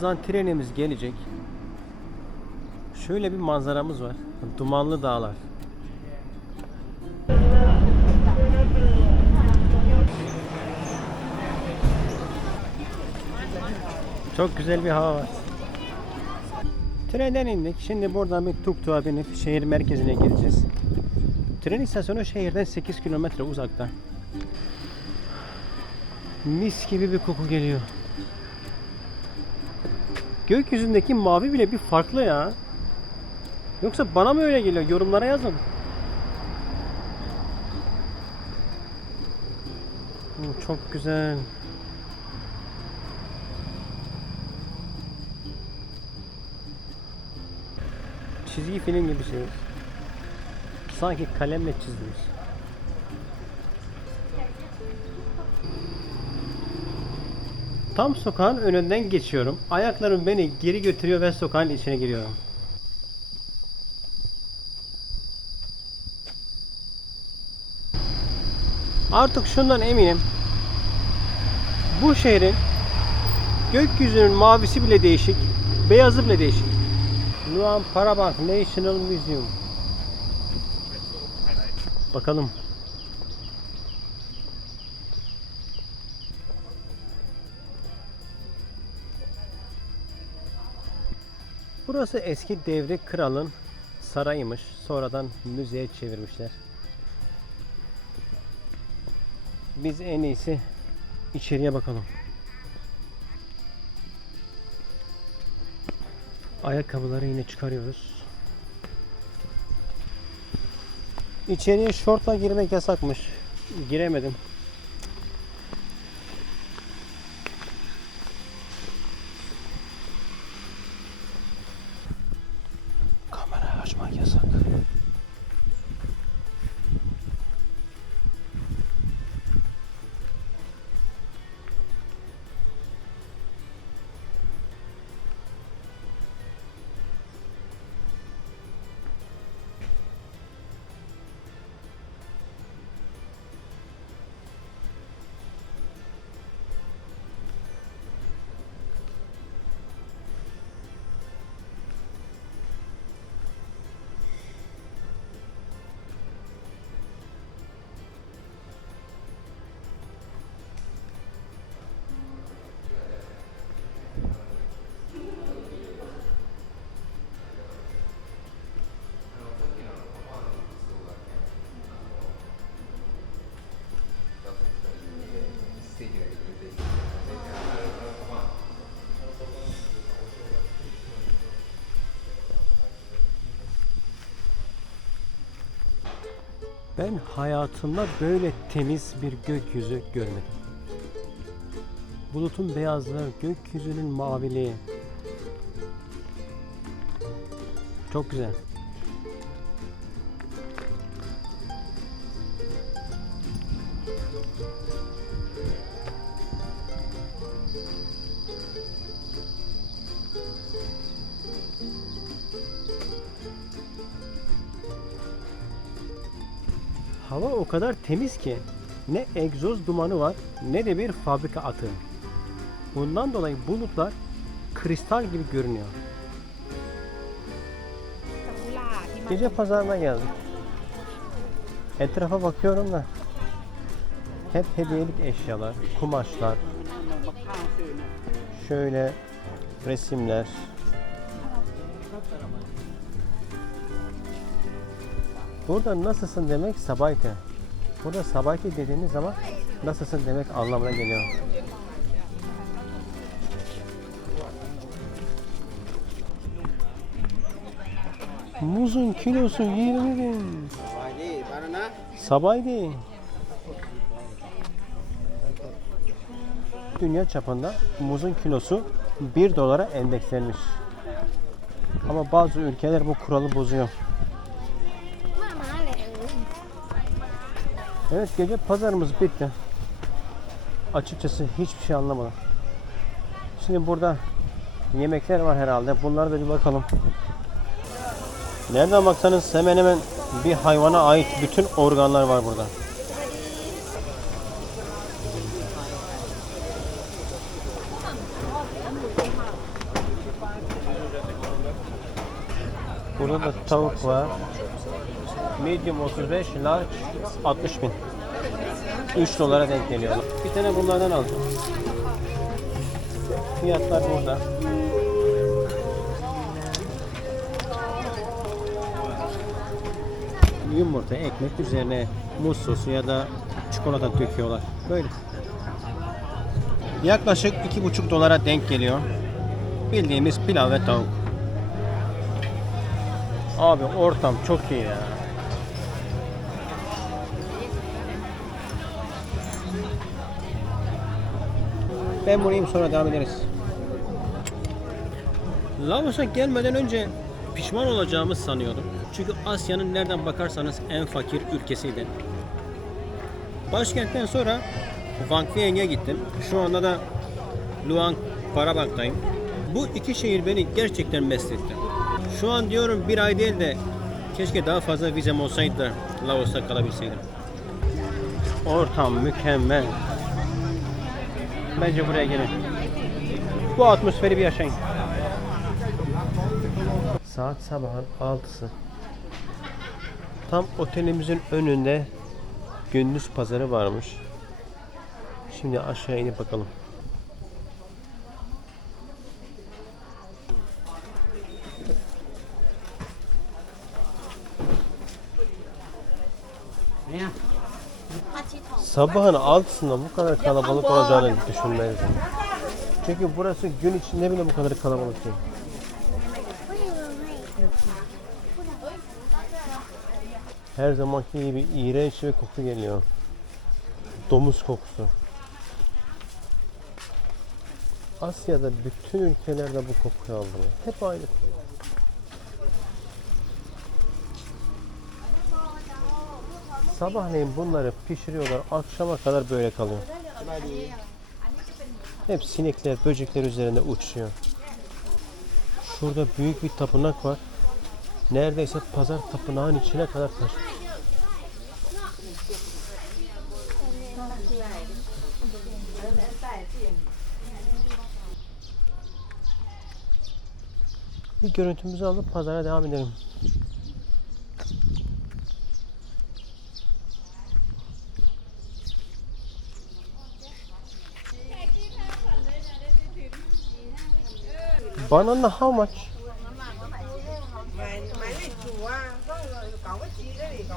Birazdan trenimiz gelecek. Şöyle bir manzaramız var. Dumanlı dağlar. Çok güzel bir hava var. Trenden indik. Şimdi buradan bir tuk tuğa binip şehir merkezine gideceğiz. Tren istasyonu şehirden 8 kilometre uzakta. Mis gibi bir koku geliyor. Gökyüzündeki mavi bile bir farklı ya. Yoksa bana mı öyle geliyor? Yorumlara yazın. Çok güzel. Çizgi film gibi şey. Sanki kalemle çizilmiş. Tam sokağın önünden geçiyorum. Ayaklarım beni geri götürüyor ve sokağın içine giriyorum. Artık şundan eminim. Bu şehrin gökyüzünün mavisi bile değişik, beyazı bile değişik. Luan Prabang National Museum. Bakalım. Burası eski devri kralın sarayıymış. Sonradan müzeye çevirmişler. Biz en iyisi içeriye bakalım. Ayakkabıları yine çıkarıyoruz. İçeriye şortla girmek yasakmış. Giremedim. Yasak. Ben hayatımda böyle temiz bir gökyüzü görmedim. Bulutun beyazlığı, gökyüzünün maviliği. Çok güzel. Hava o kadar temiz ki ne egzoz dumanı var ne de bir fabrika atığı. Bundan dolayı bulutlar kristal gibi görünüyor. Gece pazarına geldik. Etrafa bakıyorum da hep hediyelik eşyalar, kumaşlar, şöyle resimler, Burada nasılsın demek sabayke. Burada sabayke dediğiniz zaman nasılsın demek anlamına geliyor. Muzun kilosu 20 bin. Sabaydi. Dünya çapında muzun kilosu 1 dolara endekslenmiş. Ama bazı ülkeler bu kuralı bozuyor. Evet gece pazarımız bitti. Açıkçası hiçbir şey anlamadım. Şimdi burada yemekler var herhalde. Bunlara da bir bakalım. Nereden baksanız hemen hemen bir hayvana ait bütün organlar var burada. Burada da tavuk var. Medium 35, large 60 bin. 3 dolara denk geliyor. Bir tane bunlardan alacağım. Fiyatlar burada. Yumurta, ekmek üzerine muz sosu ya da çikolata döküyorlar. Böyle. Yaklaşık 2,5 dolara denk geliyor. Bildiğimiz pilav ve tavuk. Abi ortam çok iyi ya. Ben burayım sonra devam ederiz. Laos'a gelmeden önce pişman olacağımı sanıyordum. Çünkü Asya'nın nereden bakarsanız en fakir ülkesiydi. Başkentten sonra Vang Vieng'e gittim. Şu anda da Luang Prabang'dayım. Bu iki şehir beni gerçekten mest etti. Şu an diyorum bir ay değil de keşke daha fazla vizem olsaydı da Laos'ta kalabilseydim. Ortam mükemmel. Bence buraya gelin. Bu atmosferi bir yaşayın. Saat sabahın 6'sı. Tam otelimizin önünde gündüz pazarı varmış. Şimdi aşağı inip bakalım. Sabahın altısında bu kadar kalabalık olacağını düşünmezdim. Çünkü burası gün içinde bile bu kadar kalabalık değil. Her zamanki gibi iğrenç ve koku geliyor. Domuz kokusu. Asya'da bütün ülkelerde bu kokuyu aldım. Hep aynı. Sabahleyin bunları pişiriyorlar. Akşama kadar böyle kalıyor. Hep sinekler, böcekler üzerinde uçuyor. Şurada büyük bir tapınak var. Neredeyse pazar tapınağın içine kadar taşmış. Bir görüntümüzü alıp pazara devam edelim.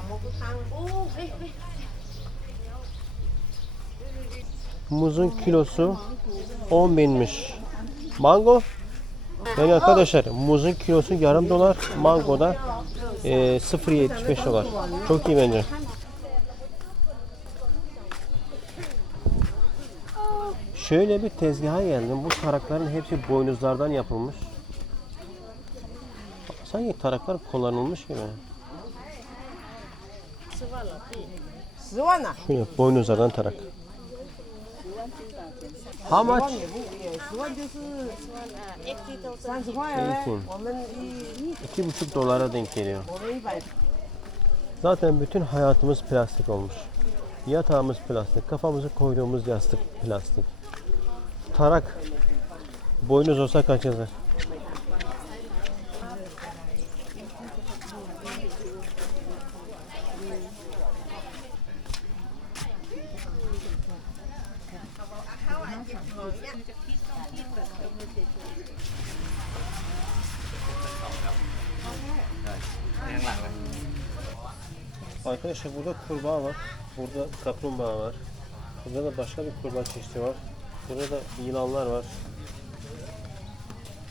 Một cái thằng. Muzun kilosu 10 binmiş. Mango? Yani arkadaşlar muzun kilosu yarım dolar, mango da e, 0.75 dolar. Çok iyi bence. Şöyle bir tezgaha geldim. Bu tarakların hepsi boynuzlardan yapılmış. Sanki taraklar kullanılmış gibi. Şöyle boynuzlardan tarak. How much? 2 buçuk dolara denk geliyor. Zaten bütün hayatımız plastik olmuş. Yatağımız plastik, kafamızı koyduğumuz yastık plastik. Tarak boynuz olsa kaç yazar? Arkadaşlar burada kurbağa var. Burada kaplumbağa var. Burada da başka bir kurbağa çeşidi var. Burada da yılanlar var.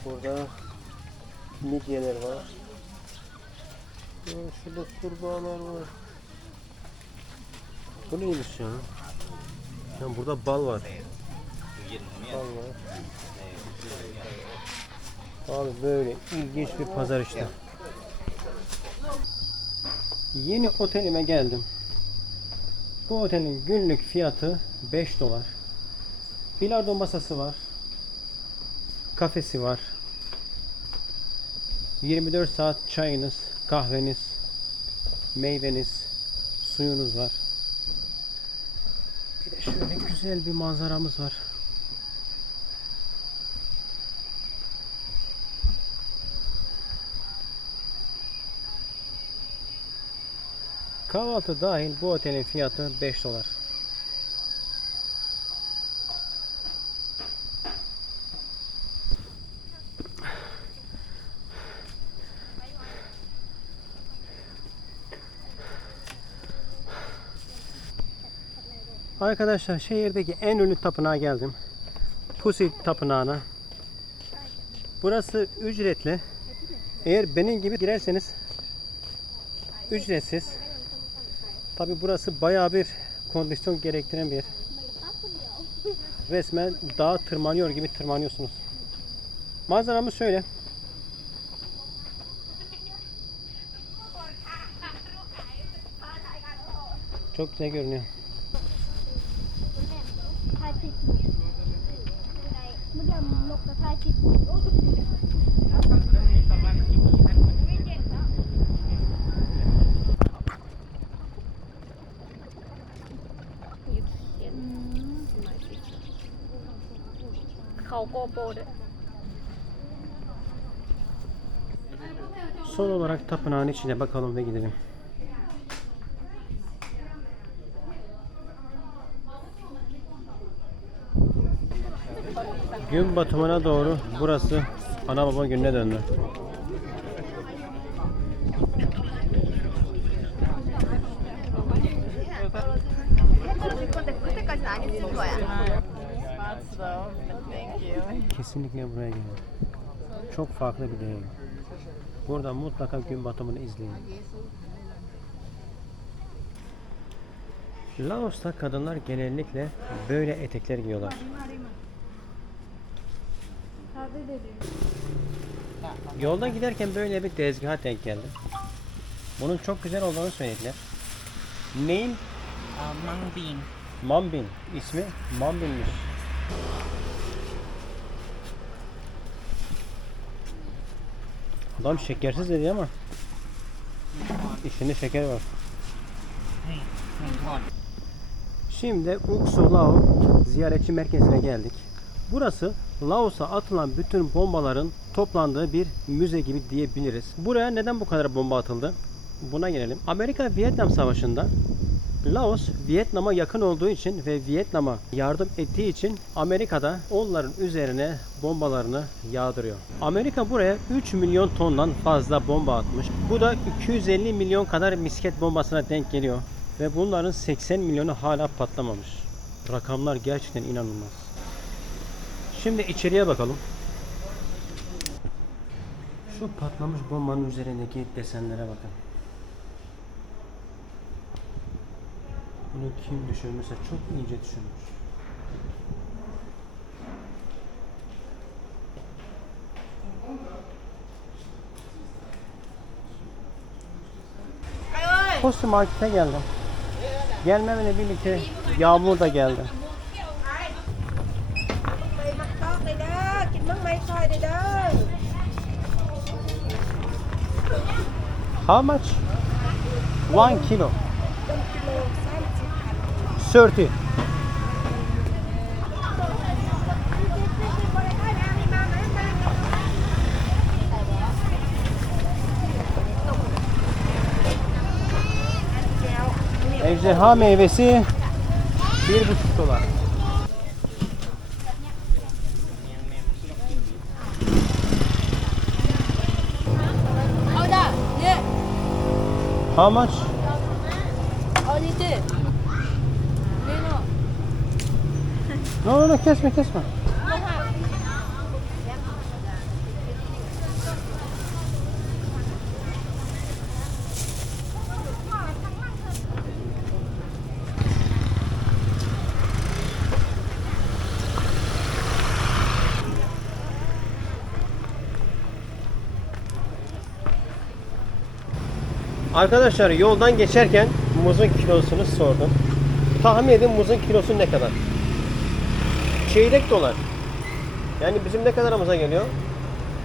Burada midyeler var. Şurada kurbağalar var. Bu neymiş ya? Ya burada bal var. Bal var. Abi böyle ilginç bir pazar işte. Yeni otelime geldim. Bu otelin günlük fiyatı 5 dolar. Bilardo masası var. Kafesi var. 24 saat çayınız, kahveniz, meyveniz, suyunuz var. Bir de şöyle güzel bir manzaramız var. Kahvaltı dahil bu otelin fiyatı 5 dolar. Arkadaşlar şehirdeki en ünlü tapınağa geldim. Pussy Tapınağı'na. Burası ücretli. Eğer benim gibi girerseniz ücretsiz. Tabi burası bayağı bir kondisyon gerektiren bir yer. Resmen dağa tırmanıyor gibi tırmanıyorsunuz. Manzaramız şöyle. Çok güzel görünüyor. เขาโกโปรด้วย Son olarak tapınağın içine bakalım ve gidelim. Gün batımına doğru burası ana baba gününe döndü. Kesinlikle buraya gelin. Çok farklı bir deneyim. Burada mutlaka gün batımını izleyin. Laos'ta kadınlar genellikle böyle etekler giyiyorlar. Yolda giderken böyle bir tezgaha denk geldim. Bunun çok güzel olduğunu söylediler. Neyin? Mangbin Mambin. ismi Mambin'miş. Adam şekersiz dedi ama içinde şeker var. Şimdi Uksu Lao ziyaretçi merkezine geldik. Burası Laos'a atılan bütün bombaların toplandığı bir müze gibi diyebiliriz. Buraya neden bu kadar bomba atıldı? Buna gelelim. Amerika-Vietnam Savaşı'nda Laos Vietnam'a yakın olduğu için ve Vietnam'a yardım ettiği için Amerika'da onların üzerine bombalarını yağdırıyor. Amerika buraya 3 milyon tondan fazla bomba atmış. Bu da 250 milyon kadar misket bombasına denk geliyor. Ve bunların 80 milyonu hala patlamamış. Rakamlar gerçekten inanılmaz. Şimdi içeriye bakalım. Şu patlamış bombanın üzerindeki desenlere bakın. Bunu kim düşünmüşse çok ince düşünmüş. Postu markete geldim. Gelmemle birlikte yağmur da geldi. How much? One kilo. Thirty. Ejderha meyvesi bir buçuk dolar. How much? No, no, no, kiss me, kiss me. Arkadaşlar yoldan geçerken muzun kilosunu sordum. Tahmin edin muzun kilosu ne kadar? Çeyrek dolar. Yani bizim ne kadarımıza geliyor?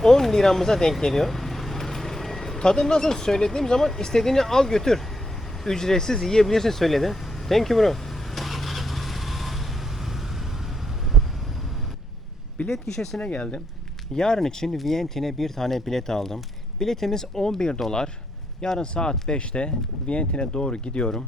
10 liramıza denk geliyor. Tadı nasıl söylediğim zaman istediğini al götür. Ücretsiz yiyebilirsin söyledi. Thank you bro. Bilet gişesine geldim. Yarın için Vientiane bir tane bilet aldım. Biletimiz 11 dolar. Yarın saat 5'te Vientiane'e doğru gidiyorum.